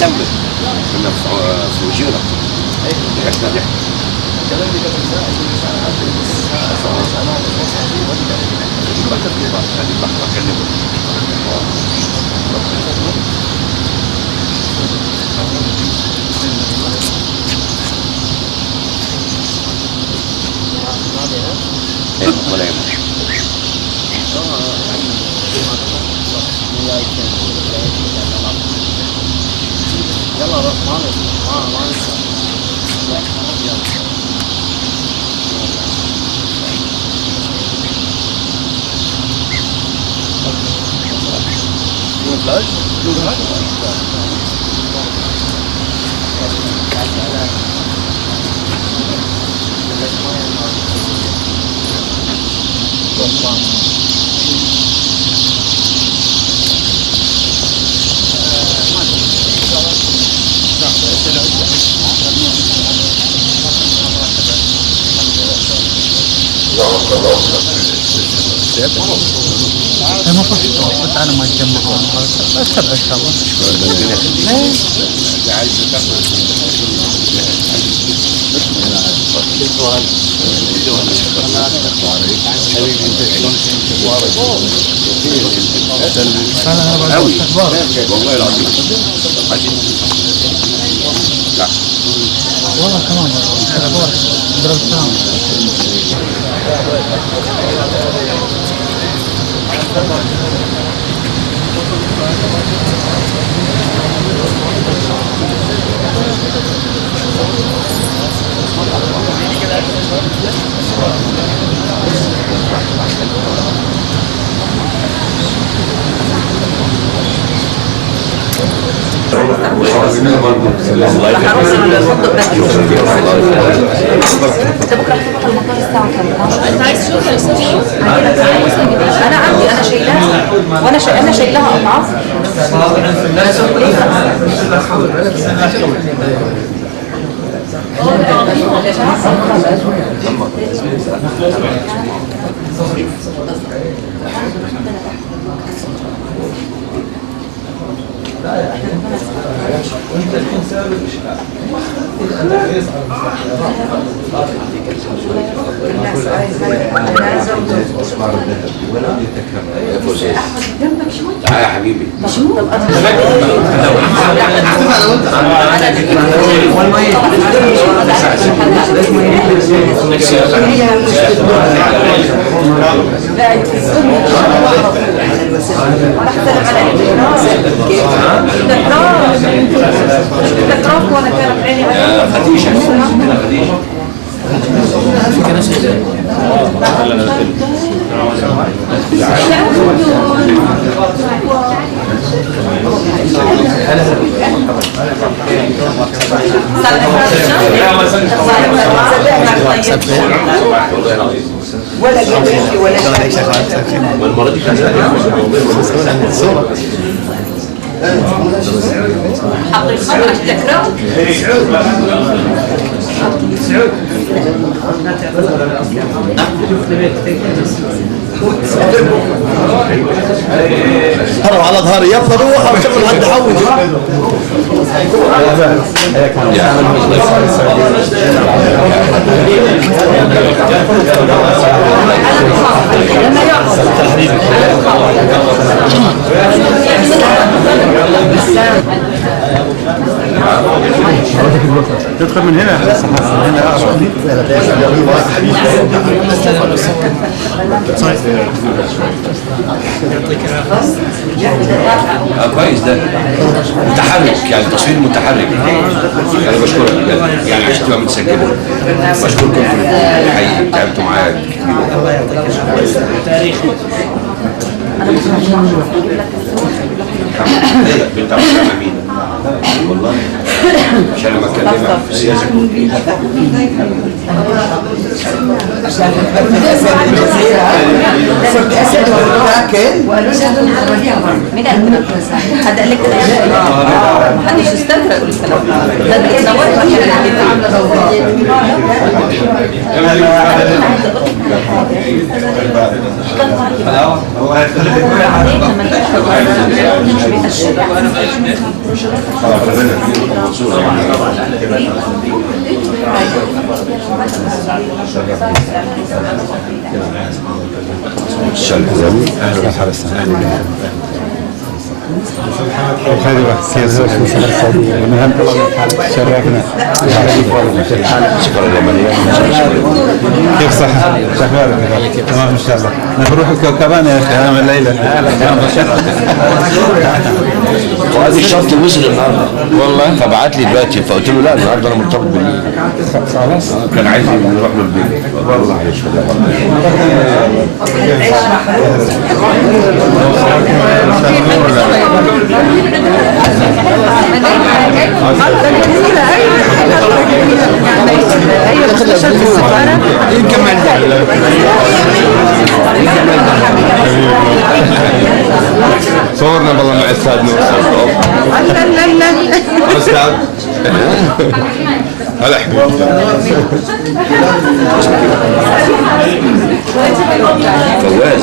نسوي كنا في وجيرة عشنا نحكي ولا يهمك. يلا روح ما ننسى ما بس على ما يتجمعون بس ان شاء الله. والله العظيم لا والله تمام درستهم. انت عايز تشوف انا عندي انا شايلاها انا شايلاها اضعاف تعال يا حبيبي. وانا كانت عيني خديجة ولا جبتي ولا والمرة دي كانت حط الخمر تكره هرب على ظهري يلا روح وشغل حد حوج. تدخل من هنا كويس ده متحرك يعني تصوير متحرك. انا بشكرك بجد يعني عشان تبقى متسجله. بشكركم حقيقي تعبتوا معايا بنت عبد مين والله مش انا ما كان كلمة في السياسة مين قال كده؟ حد قال لك كده؟ محدش يستجرأ يقول الكلام ده بيدوروا كيف صحة؟ شكرا تمام ان شاء الله. نروح الكوكبان يا اخي انا من الليله. وهذه الشرط وصل النهارده والله، فبعت لي دلوقتي فقلت له لا النهارده انا مرتبط بالليل خلاص. كان عايز نروح له البيت والله صورنا والله مع استاذ نور. استاذ هلا حبيبي فواز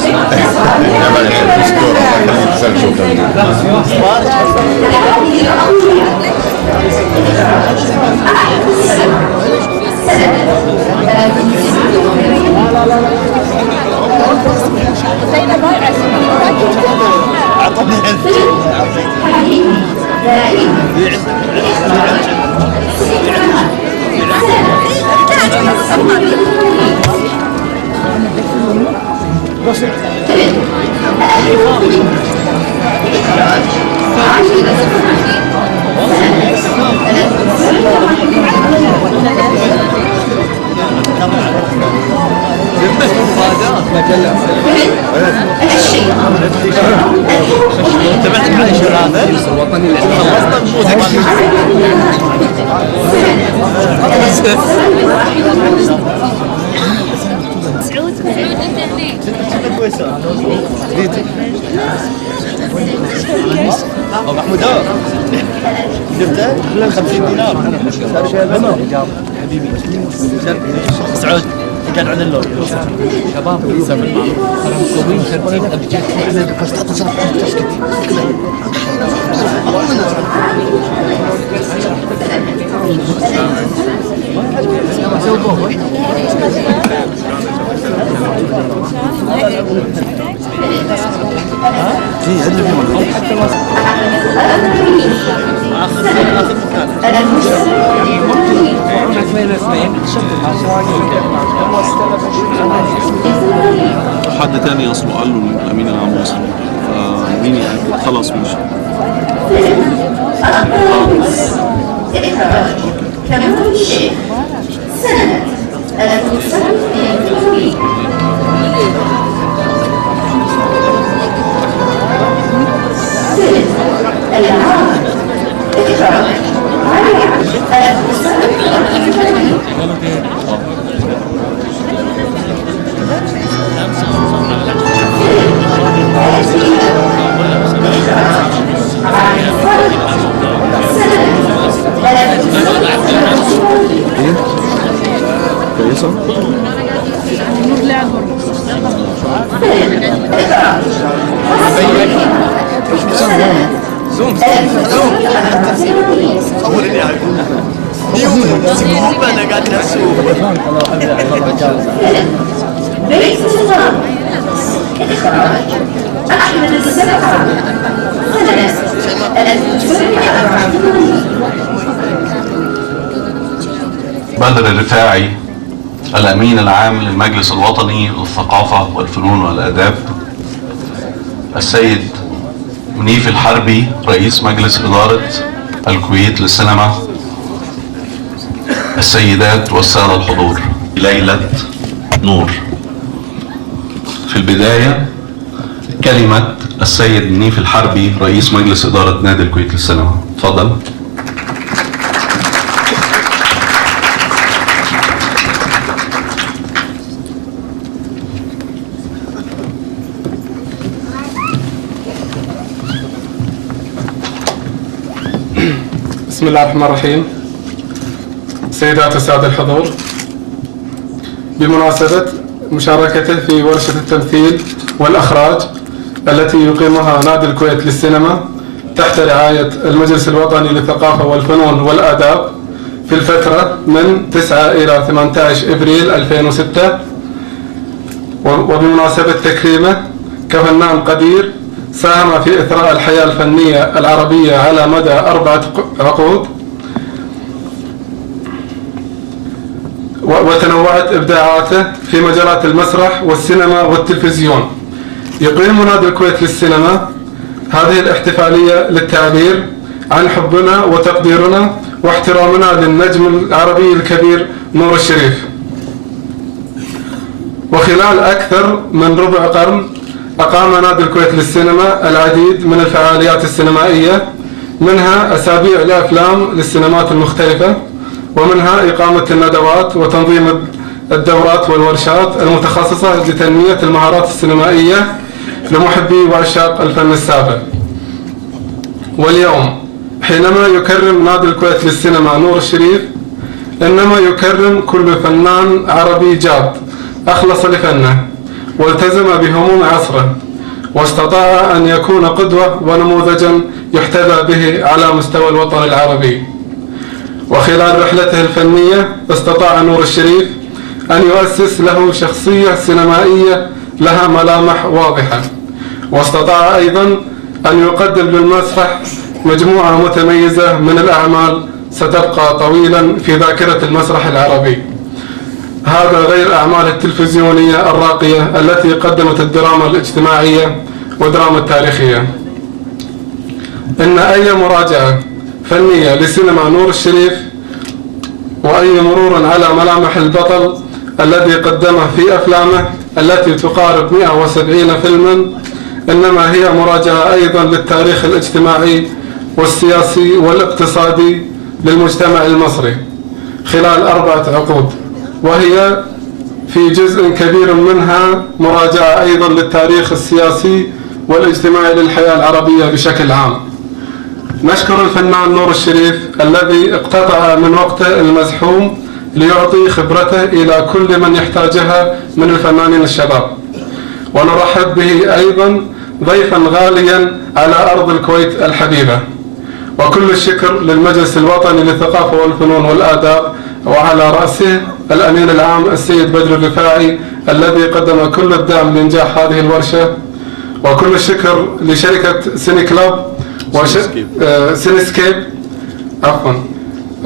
تبعت على الشرافة الوطني اللي خلصنا بموتك. سعود انت هناك كويسة ابو محمود جبته كله 50 دينار. حبيبي سعود قاعد على اللون شباب يسمع ترى مسوين ترتيب ابجد قصة صار حد تاني اصله قال له الامين العام وصل، مين يعني خلاص ماشي. كويسة؟ زوم صور لي سكوب انا قاعد اسوق رئيس الوزراء إخراج أحمد السبعة سنة 1984. بدر الرفاعي الأمين العام للمجلس الوطني للثقافة والفنون والآداب، السيد منيف الحربي رئيس مجلس إدارة الكويت للسينما، السيدات والسادة الحضور، ليلة نور. في البداية كلمة السيد منيف الحربي رئيس مجلس إدارة نادي الكويت للسينما. تفضل. بسم الله الرحمن الرحيم. سيدات وسادة الحضور، بمناسبة مشاركته في ورشة التمثيل والأخراج التي يقيمها نادي الكويت للسينما تحت رعاية المجلس الوطني للثقافة والفنون والآداب في الفترة من 9 إلى 18 إبريل 2006، وبمناسبة تكريمه كفنان قدير ساهم في إثراء الحياة الفنية العربية على مدى 4 عقود، وتنوعت إبداعاته في مجالات المسرح والسينما والتلفزيون. يقيم نادي الكويت للسينما هذه الاحتفالية للتعبير عن حبنا وتقديرنا واحترامنا للنجم العربي الكبير نور الشريف. وخلال أكثر من ربع قرن أقام نادي الكويت للسينما العديد من الفعاليات السينمائية، منها أسابيع لأفلام للسينمات المختلفة، ومنها إقامة الندوات وتنظيم الدورات والورشات المتخصصة لتنمية المهارات السينمائية لمحبي وعشاق الفن السابق. واليوم حينما يكرم نادي الكويت للسينما نور الشريف، إنما يكرم كل فنان عربي جاد أخلص لفنه والتزم بهموم عصره، واستطاع أن يكون قدوة ونموذجا يحتذى به على مستوى الوطن العربي. وخلال رحلته الفنية استطاع نور الشريف أن يؤسس له شخصية سينمائية لها ملامح واضحة، واستطاع أيضا أن يقدم للمسرح مجموعة متميزة من الأعمال ستبقى طويلا في ذاكرة المسرح العربي. هذا غير أعمال التلفزيونية الراقية التي قدمت الدراما الاجتماعية والدراما التاريخية. إن أي مراجعة فنية لسينما نور الشريف وأي مرور على ملامح البطل الذي قدمه في أفلامه التي تقارب 170 فيلما، إنما هي مراجعة أيضا للتاريخ الاجتماعي والسياسي والاقتصادي للمجتمع المصري خلال 4 عقود، وهي في جزء كبير منها مراجعة أيضا للتاريخ السياسي والاجتماعي للحياة العربية بشكل عام. نشكر الفنان نور الشريف الذي اقتطع من وقته المزحوم ليعطي خبرته إلى كل من يحتاجها من الفنانين الشباب، ونرحب به أيضا ضيفا غاليا على أرض الكويت الحبيبة. وكل الشكر للمجلس الوطني للثقافة والفنون والآداب، وعلى رأسه الأمين العام السيد بدر الرفاعي الذي قدم كل الدعم لإنجاح هذه الورشة. وكل الشكر لشركة سيني كلاب سينسكيب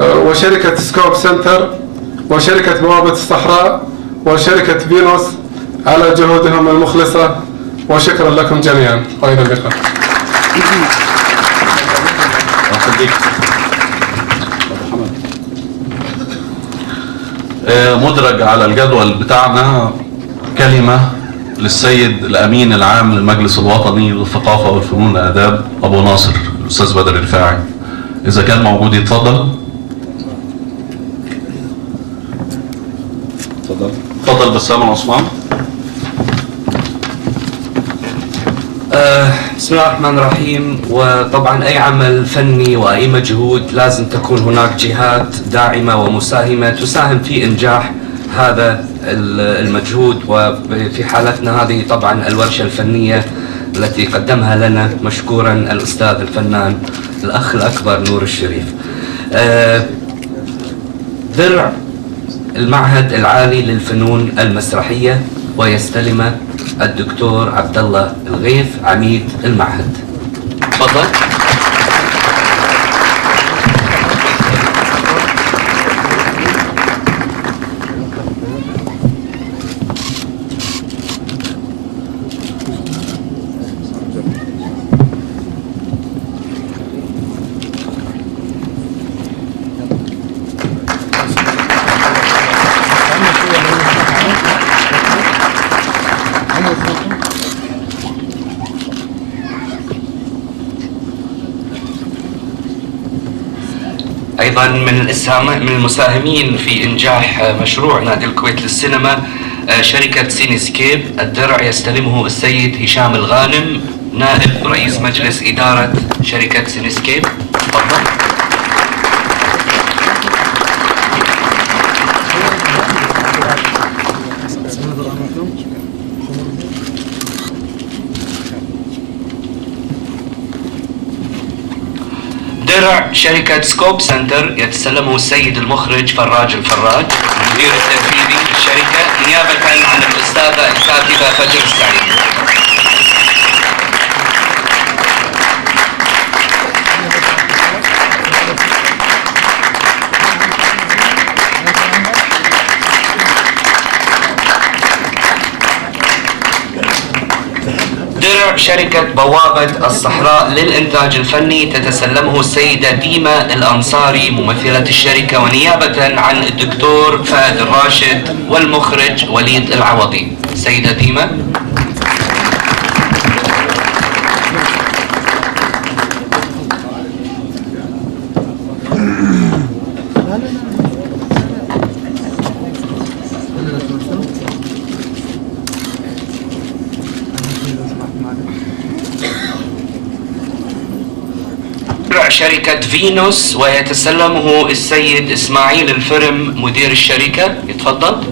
وشركة سكوب سنتر وشركة بوابة الصحراء وشركة فينوس على جهودهم المخلصة، وشكرا لكم جميعا وإلى اللقاء. مدرج على الجدول بتاعنا كلمة للسيد الأمين العام للمجلس الوطني للثقافة والفنون والآداب أبو ناصر الأستاذ بدر الرفاعي، إذا كان موجود يتفضل. تفضل بسام عثمان. بسم الله الرحمن الرحيم. وطبعا أي عمل فني وأي مجهود لازم تكون هناك جهات داعمة ومساهمة تساهم في إنجاح هذا المجهود، وفي حالتنا هذه طبعا الورشة الفنية التي قدمها لنا مشكورا الأستاذ الفنان الأخ الأكبر نور الشريف. درع المعهد العالي للفنون المسرحية ويستلمه الدكتور عبد الله الغيث عميد المعهد. تفضل. أيضا من المساهمين في إنجاح مشروع نادي الكويت للسينما شركة سينسكيب. الدرع يستلمه السيد هشام الغانم نائب رئيس مجلس إدارة شركة سينسكيب. تفضل. درع شركة سكوب سنتر يتسلمه السيد المخرج فراج الفراج المدير التنفيذي للشركة نيابة عن الأستاذة الكاتبة فجر السعيد. درع شركة بوابة الصحراء للإنتاج الفني تتسلمه السيدة ديما الأنصاري ممثلة الشركة ونيابة عن الدكتور فهد الراشد والمخرج وليد العوضي. سيدة ديما. شركة فينوس ويتسلمه السيد إسماعيل الفرم مدير الشركة. يتفضل.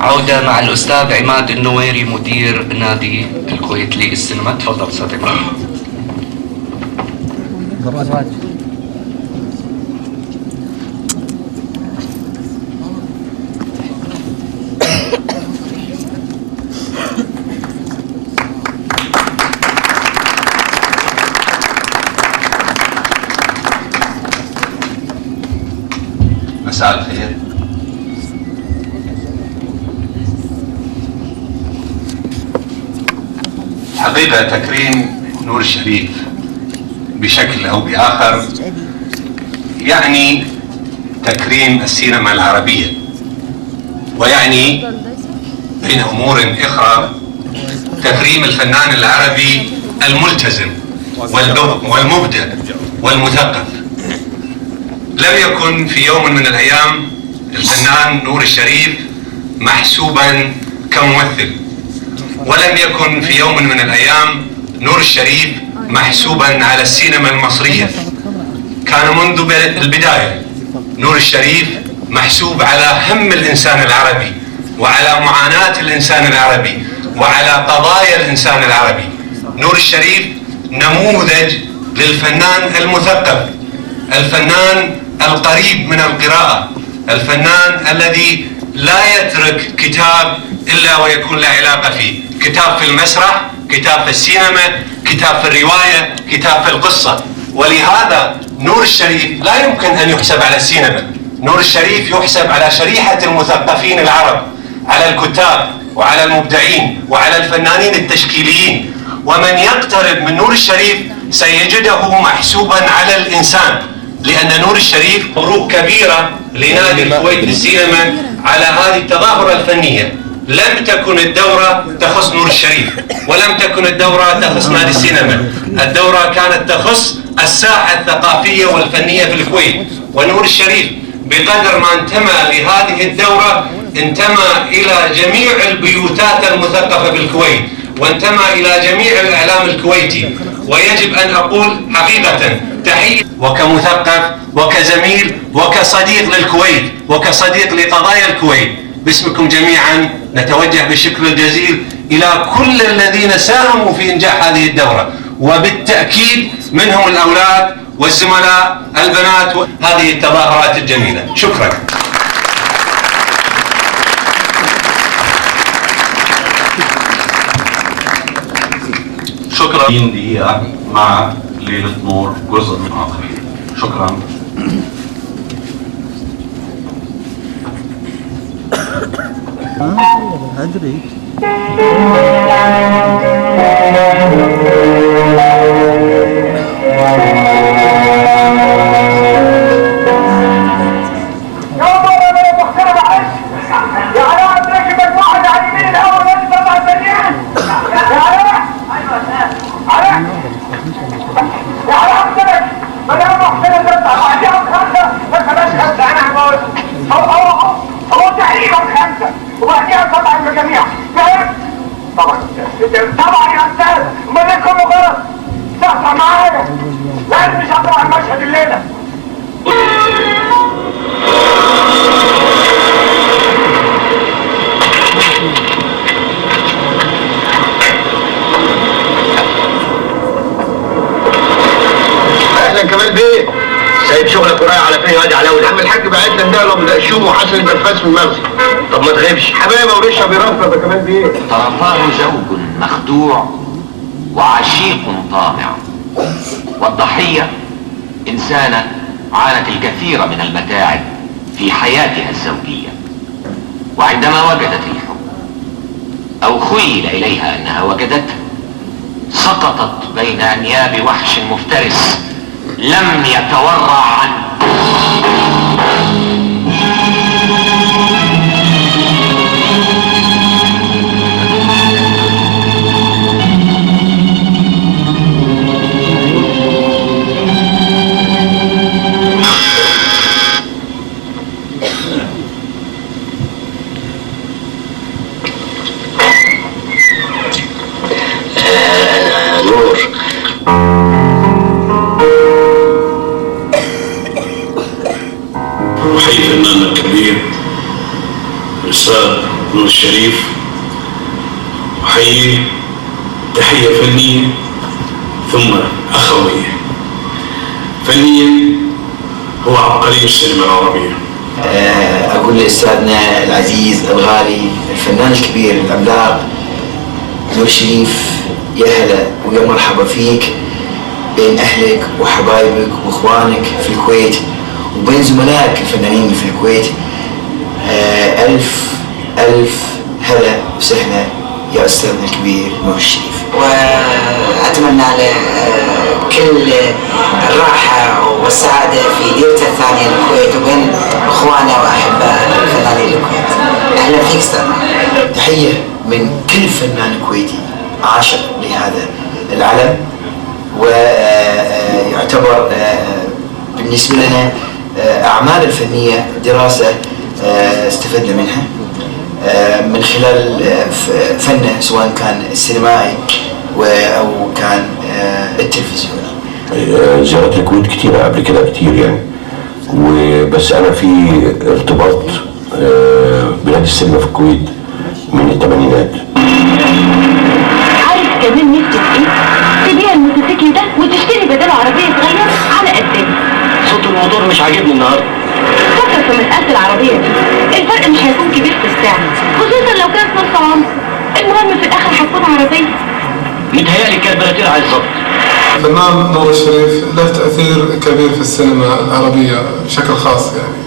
عودة مع الأستاذ عماد النويري مدير نادي الكويت للسينما. تفضل أستاذ عماد. مساء الخير. حقيقة تكريم نور الشريف بشكل أو بآخر يعني تكريم السينما العربية، ويعني بين أمور أخرى تكريم الفنان العربي الملتزم والمبدع والمثقف. لم يكن في يوم من الأيام الفنان نور الشريف محسوبا كممثل، ولم يكن في يوم من الأيام نور الشريف محسوبا على السينما المصرية. كان منذ البداية نور الشريف محسوب على هم الإنسان العربي، وعلى معاناة الإنسان العربي، وعلى قضايا الإنسان العربي. نور الشريف نموذج للفنان المثقف، الفنان القريب من القراءة، الفنان الذي لا يترك كتاب إلا ويكون له علاقة فيه، كتاب في المسرح، كتاب في السينما، كتاب في الرواية، كتاب في القصة. ولهذا نور الشريف لا يمكن أن يحسب على السينما، نور الشريف يحسب على شريحة المثقفين العرب، على الكتاب وعلى المبدعين وعلى الفنانين التشكيليين. ومن يقترب من نور الشريف سيجده محسوبا على الإنسان، لأن نور الشريف مبروك كبيرة لنادي الكويت للسينما على هذه التظاهرة الفنية. لم تكن الدورة تخص نور الشريف، ولم تكن الدورة تخص نادي السينما، الدورة كانت تخص الساحة الثقافية والفنية في الكويت. ونور الشريف بقدر ما انتمى لهذه الدورة انتمى إلى جميع البيوتات المثقفة بالكويت، وانتمى إلى جميع الإعلام الكويتي. ويجب أن أقول حقيقة تحية وكمثقف وكزميل وكصديق للكويت وكصديق لقضايا الكويت. باسمكم جميعا نتوجه بالشكر الجزيل إلى كل الذين ساهموا في إنجاح هذه الدورة، وبالتأكيد منهم الأولاد والزملاء البنات هذه التظاهرات الجميلة. شكرا. شكرا. 30 دقيقة مع ليلة نور جزء من آخر. شكرا. أدري. هو تقريبا 5 الجميع. فهمت؟ طبعا يا استاذ، طبعا يا استاذ، امال ليه كله غلط؟ صحصح معايا، لازم مش هطلع المشهد الليله. اهلا كمال بيه، سايب شغلك ورايح على فين يا واد علاوي؟ عم الحاج بعت لك ده من دقشوم وحسن البرفاس في المغزى. طب ما تغيبش حبايبه ورشا بيرفض يا كمال بيه. طرفاه زوج مخدوع وعشيق طامع، والضحية إنسانة عانت الكثير من المتاعب في حياتها الزوجية، وعندما وجدت الحب أو خيل إليها أنها وجدته سقطت بين أنياب وحش مفترس لم يتورع عنه. نور وحي فنان الكبير الأستاذ نور الشريف، وحيي تحية فنية ثم أخوية. فنيا هو عبقري السينما العربية. أقول لأستاذنا العزيز الغالي الفنان الكبير العملاق نور الشريف، يا هلا ويا مرحبا فيك بين أهلك وحبايبك وإخوانك في الكويت وبين زملائك الفنانين في الكويت. ألف ألف هلا وسهلا يا أستاذنا الكبير نور الشريف، وأتمنى له كل الراحة والسعادة في ديرته الثانية الكويت وبين إخوانه وأحبائه الفنانين الكويت. أهلا فيك أستاذنا. تحية من كل فنان كويتي عاشق لهذا العلم، ويعتبر بالنسبة لنا أعمال الفنية دراسة استفدنا منها من خلال فنه، سواء كان السينمائي أو كان التلفزيوني. زيارات الكويت كتيرة قبل كده كتير يعني، وبس أنا في ارتباط بنادي السينما في الكويت من الثمانينات. عارف كمان نفسك ايه؟ تبيع الموتوسيكل ده وتشتري بداله عربية صغيرة على قدك. صوت الموتور مش عاجبني النهارده. فكر في مسألة العربية دي، الفرق مش هيكون كبير في السعر، خصوصا لو كانت نص عمر. المهم في الآخر هتكون عربية. متهيألي الكربراتير عايز ظبط. الفنان نور الشريف له تأثير كبير في السينما العربية بشكل خاص يعني.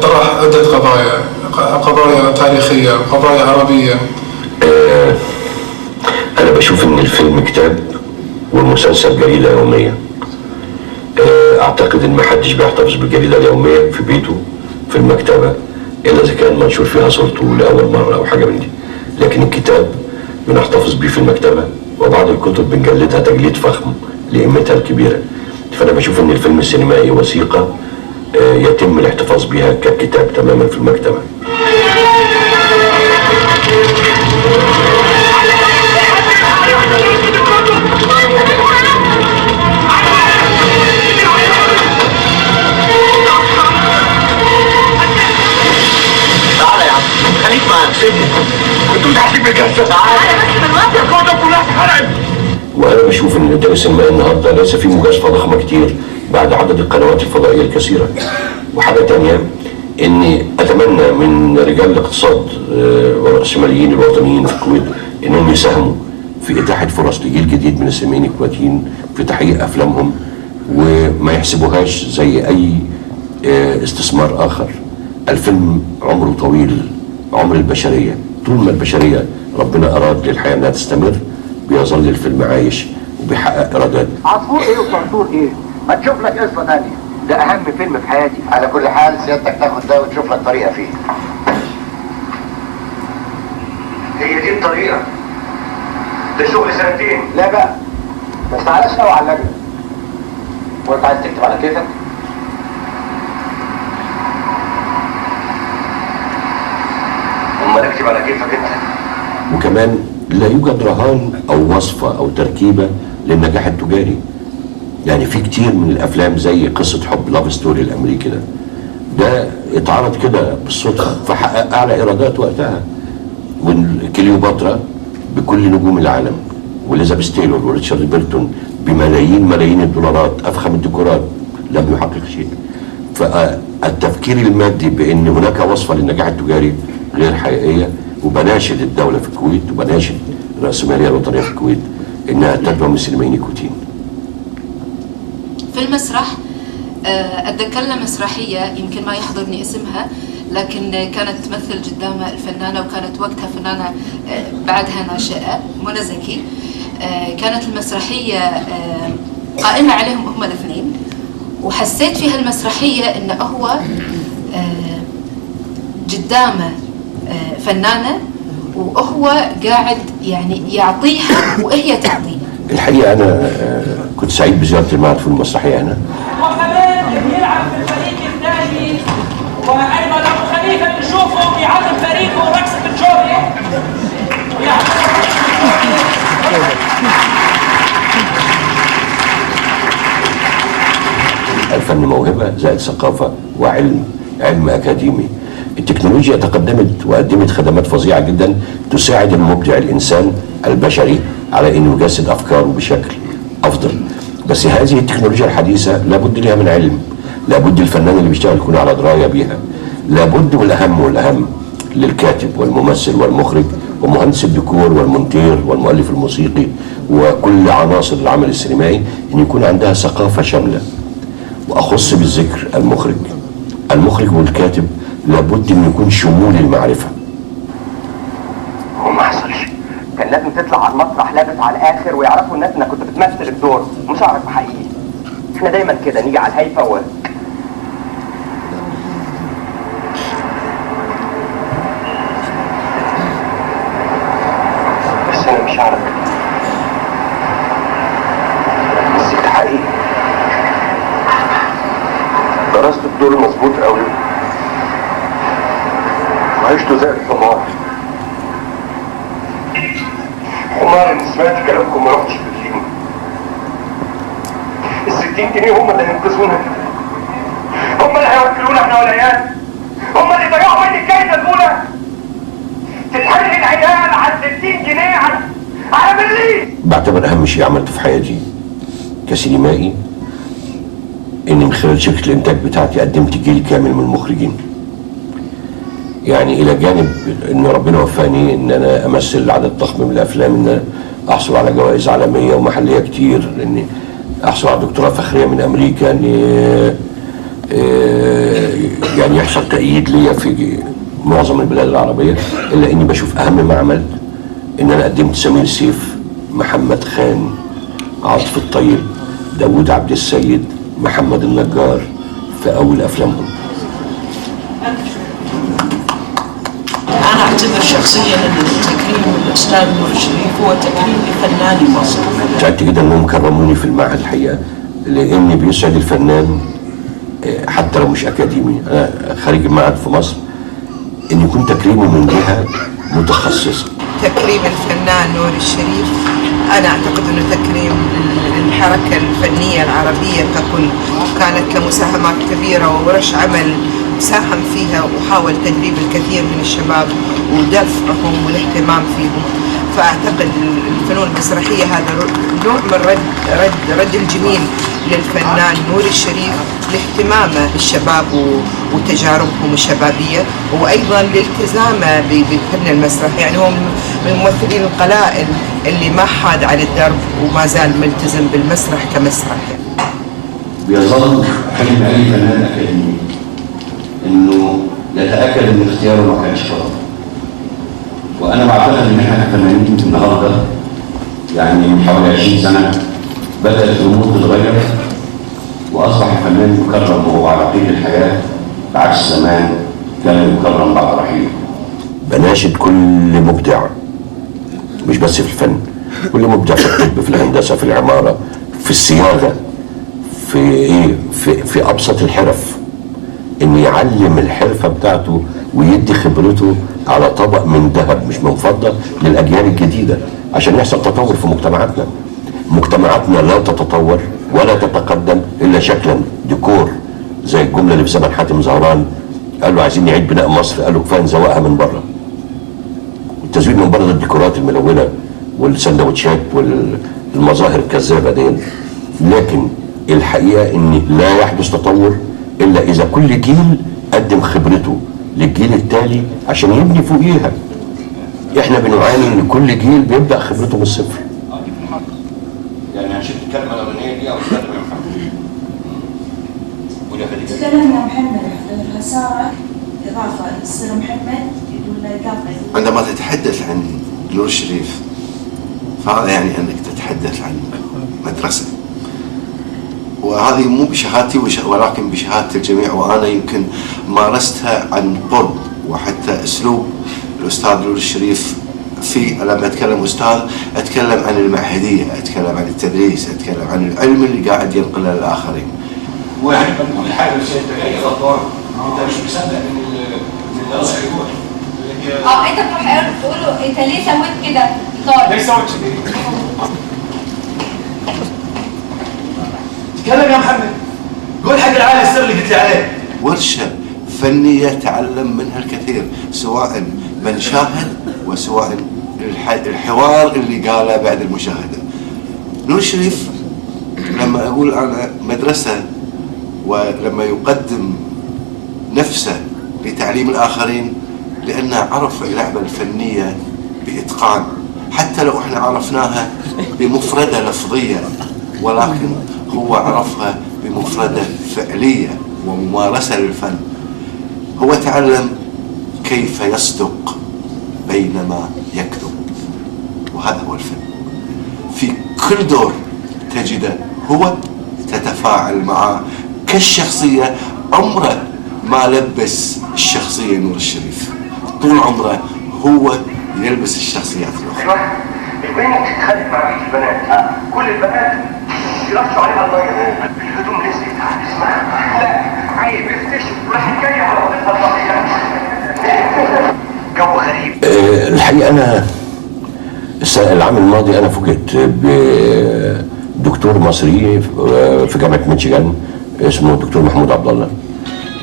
طرح عدة قضايا تاريخية، قضايا عربية. أنا بشوف إن الفيلم كتاب والمسلسل جريدة يومية. أعتقد إن ما حدش بيحتفظ بالجريدة اليومية في بيته في المكتبة إلا إذا كان منشور فيها صورته لأول مرة أو حاجة من دي، لكن الكتاب بنحتفظ بيه في المكتبة، وبعض الكتب بنجلدها تجليد فخم لقيمتها الكبيرة. فأنا بشوف إن الفيلم السينمائي وثيقة يتم الاحتفاظ بها ككتاب تماما في المكتبة. تعالى يا عم، خليك معانا سيبني. انتوا متحسين بالجلسة. تعالى بس من وقت الكتب كلها اتحرقت. وأنا بشوف إن الإنتاج السينمائي النهارده ليس فيه مجازفة ضخمة كتير بعد عدد القنوات الفضائية الكثيرة. وحاجة تانية، إني أتمنى من رجال الاقتصاد والرأسماليين الوطنيين في الكويت إنهم يساهموا في إتاحة فرص لجيل جديد من السينمائيين الكويتيين في تحقيق أفلامهم، وما يحسبوهاش زي أي استثمار آخر. الفيلم عمره طويل، عمر البشرية. طول ما البشرية ربنا أراد للحياة أنها تستمر بيظل الفيلم عايش وبيحقق إيرادات. عصفور ايه وصرصور ايه؟ ما تشوف لك قصه ثانيه، ده اهم فيلم في حياتي. على كل حال سيادتك تاخد ده وتشوف لك طريقه فيه. هي دي الطريقه؟ ده شغل سنتين. لا بقى، بس تعالى شقوا على اللجنه. وانت عايز تكتب على كيفك؟ امال اكتب على كيفك انت؟ وكمان لا يوجد رهان او وصفه او تركيبه للنجاح التجاري. يعني في كتير من الافلام زي قصه حب لاف ستوري الامريكي ده اتعرض كده بالصدفه فحقق اعلى ايرادات وقتها. وكليوباترا بكل نجوم العالم، واليزابيث تايلور وريتشارد بيرتون بملايين الدولارات، افخم الديكورات، لم يحقق شيء. فالتفكير المادي بان هناك وصفه للنجاح التجاري غير حقيقيه. وبناشد الدوله في الكويت وبناشد الرأسمالية الوطنيه في الكويت انها تدعم السينمائيين الكويتيين. في المسرح اتذكر لها مسرحيه يمكن ما يحضرني اسمها، لكن كانت تمثل قدام الفنانه وكانت وقتها فنانه بعدها ناشئه منى زكي. كانت المسرحيه قائمه عليهم هم الاثنين، وحسيت في هالمسرحيه انه هو قدامه فنانه وهو قاعد يعني يعطيها وهي تعطيه. الحقيقه انا كنت سعيد بزياره المعهد في المسرحيه هنا. وكمان بيلعب في الفريق الثاني، وايضا ابو خليفه بنشوفه بيعلم فريقه رقصه الجوري. الفن موهبه زائد ثقافه وعلم، علم اكاديمي. التكنولوجيا تقدمت وقدمت خدمات فظيعه جدا تساعد المبدع الانسان البشري على انه يجسد افكاره بشكل افضل. بس هذه التكنولوجيا الحديثه لابد لها من علم، لابد الفنان اللي بيشتغل يكون على درايه بيها، لابد والاهم للكاتب والممثل والمخرج ومهندس الديكور والمونتير والمؤلف الموسيقي وكل عناصر العمل السينمائي ان يكون عندها ثقافه شامله. واخص بالذكر المخرج والكاتب لابد ان يكون شمول المعرفه. هو ما حصلش، كان لازم تطلع على المسرح لابس على الاخر ويعرفوا الناس انك كنت بتمثل الدور مش شعرك حقيقي. احنا دايما كده نيجي على الهيفا بس انا مش عارف، بس ده حقيقي درست الدور مظبوط قوي وعشته زي الحمار. حمار اني سمعت كلامكم ما رحتش بالفيلم. ال60 جنيه هم اللي هينقذونا، هم اللي هيوكلونا احنا والعيال، هم اللي ضيعوا مني الجايزه الاولى. تتحرق العيال على 60 جنيه على مليم. بعتبر اهم شيء عملته في حياتي كسينمائي اني من خلال شركه الانتاج بتاعتي قدمت جيل كامل من المخرجين. يعني الى جانب ان ربنا وفقني ان انا امثل عدد ضخم من الافلام، ان احصل على جوائز عالميه ومحليه كتير، اني احصل على دكتوراه فخريه من امريكا، اني يعني يحصل تأييد ليا في معظم البلاد العربيه، الا اني بشوف اهم ما عملت ان انا قدمت سمير سيف، محمد خان، عاطف الطيب، داوود عبد السيد، محمد النجار في اول افلامهم. أنا أعتبر شخصيا أن تكريم الأستاذ نور الشريف هو تكريم لفنان مصر. سعدت جدا أنهم كرموني في المعهد الحقيقة، لأن بيسعد الفنان حتى لو مش أكاديمي، أنا خريج المعهد في مصر، أن يكون تكريمه من جهة متخصصة. تكريم الفنان نور الشريف أنا أعتقد أنه تكريم الحركة الفنية العربية ككل، كانت له مساهمات كبيرة وورش عمل ساهم فيها وحاول تدريب الكثير من الشباب ودفعهم والاهتمام فيهم. فأعتقد الفنون المسرحية هذا نوع من رد الجميل للفنان نور الشريف لاهتمامه بالشباب وتجاربهم الشبابية، وأيضا لالتزامه بالفن المسرحي. يعني هو من الممثلين القلائل اللي ما حاد على الدرب وما زال ملتزم بالمسرح كمسرح. بيظل حلم أي فنان أكاديمي إنه يتأكد إن اختياره ما كانش غلط. وأنا بعتقد إن إحنا كفنانين النهارده يعني من حوالي 20 سنة بدأت الأمور تتغير، وأصبح الفنان يكرم وهو على قيد الحياة بعكس زمان كان يكرم بعد رحيله. بناشد كل مبدع مش بس في الفن، كل مبدع في الطب، في الهندسة، في العمارة، في الصياغة، في أبسط الحرف، إن يعلم الحرفة بتاعته ويدي خبرته على طبق من ذهب مش من فضة للأجيال الجديدة عشان يحصل تطور في مجتمعاتنا. مجتمعاتنا لا تتطور ولا تتقدم إلا شكلا ديكور، زي الجملة اللي في زمن حاتم زهران قال له عايزين نعيد بناء مصر، قال له كفايه نزوقها من بره. التزويق من بره ده الديكورات الملونه والسندوتشات والمظاهر الكذابه دي، لكن الحقيقه ان لا يحدث تطور الا اذا كل جيل قدم خبرته للجيل التالي عشان يبني فوقيها. احنا بنعاني ان كل جيل بيبدا خبرته من الصفر. يعني عشان الكلمه الاولانيه دي او الكلمه يا محمد. تكلم يا محمد الخساره اضافه يصير محمد يقول قاطع. عندما تتحدث عن نور الشريف فهذا يعني انك تتحدث عن مدرسه، وهذه مو بشهادتي ولكن بشهاده الجميع، وانا يمكن مارستها عن قرب، وحتى اسلوب الاستاذ نور الشريف في لما اتكلم استاذ اتكلم عن المعهديه، اتكلم عن التدريس، اتكلم عن العلم اللي قاعد ينقله للاخرين. واحد بنقول حاجه بس انت جاي غلطان، انت مش مصدق ان الدرس هيروح. انت بتروح تقول له انت ليه سويت كده؟ ليه سويت كده؟ تكلم يا محمد، قول حق العالي السر اللي قلت لي عليه. ورشه فنيه تعلم منها الكثير، سواء من شاهد وسواء الحوار اللي قاله بعد المشاهده. نور الشريف لما اقول انا مدرسه، ولما يقدم نفسه لتعليم الآخرين، لأنه عرف اللعبة الفنية بإتقان، حتى لو احنا عرفناها بمفردة لفظية، ولكن هو عرفها بمفردة فعلية وممارسة للفن. هو تعلم كيف يصدق بينما يكذب، وهذا هو الفن. في كل دور تجده هو تتفاعل معه كالشخصية. عمره ما لبس الشخصية نور الشريف، طول عمره هو يلبس الشخصيات الأخرى. البنت تتخلف مع بيت البنات، كل البنات يرشوا عليها المية، الهدوم نزلت، اسمع لا عيب افتشوا راح جاي على وظيفة الطبيعة. جو غريب. الحقيقة أنا العام الماضي أنا فوجئت بدكتور مصري في جامعة ميشيغان اسمه الدكتور محمود عبد الله،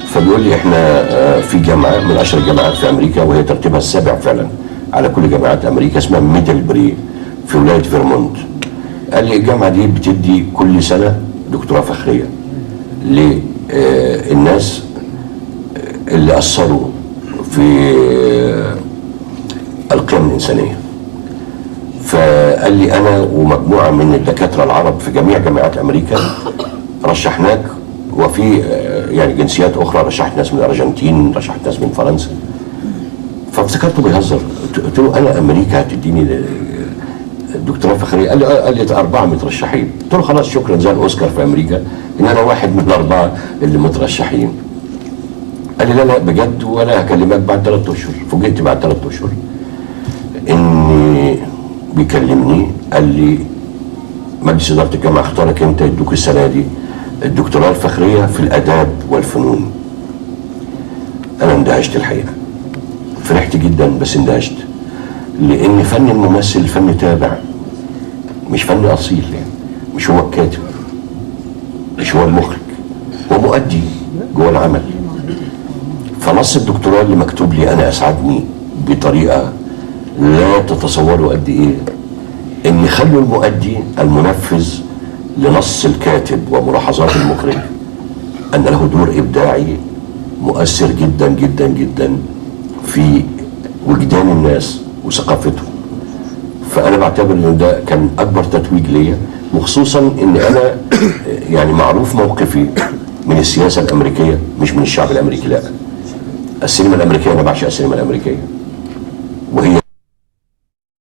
فبيقول لي احنا في جامعه من اشهر الجامعات في امريكا، وهي ترتيبها السابع فعلا على كل جامعات امريكا، اسمها ميدلبري في ولايه فيرمونت. قال لي الجامعه دي بتدي كل سنه دكتوراه فخريه للناس اللي اثروا في القيم الانسانيه. فقال لي انا ومجموعه من الدكاتره العرب في جميع جامعات امريكا رشحناك، وفي يعني جنسيات اخرى، رشحت ناس من الارجنتين، رشحت ناس من فرنسا. فافتكرته بيهزر، قلت له انا امريكا هتديني الدكتوراه الفخريه؟ قال لي 4 مترشحين. قلت له خلاص شكرا، زي الاوسكار في امريكا ان انا واحد من ال4 اللي مترشحين. قال لي لا بجد، ولا هكلمك بعد 3 اشهر. فوجئت بعد 3 اشهر اني بيكلمني، قال لي مجلس اداره الجامعه اختارك انت يدوك السنه دي الدكتوراه الفخريه في الاداب والفنون. انا اندهشت الحقيقه، فرحت جدا بس اندهشت، لان فن الممثل فن تابع مش فن اصيل. يعني مش هو الكاتب، مش هو المخرج، هو مؤدي جوه العمل. فنص الدكتوراه اللي مكتوب لي انا اسعدني بطريقه لا تتصوروا قد ايه، ان خلوا المؤدي المنفذ لنص الكاتب وملاحظات المخرج ان له دور ابداعي مؤثر جدا جدا جدا في وجدان الناس وثقافتهم. فانا بعتبر ان ده كان اكبر تتويج ليا، وخصوصا ان انا يعني معروف موقفي من السياسه الامريكيه، مش من الشعب الامريكي. لا، السينما الامريكيه انا بعشق السينما الامريكيه، وهي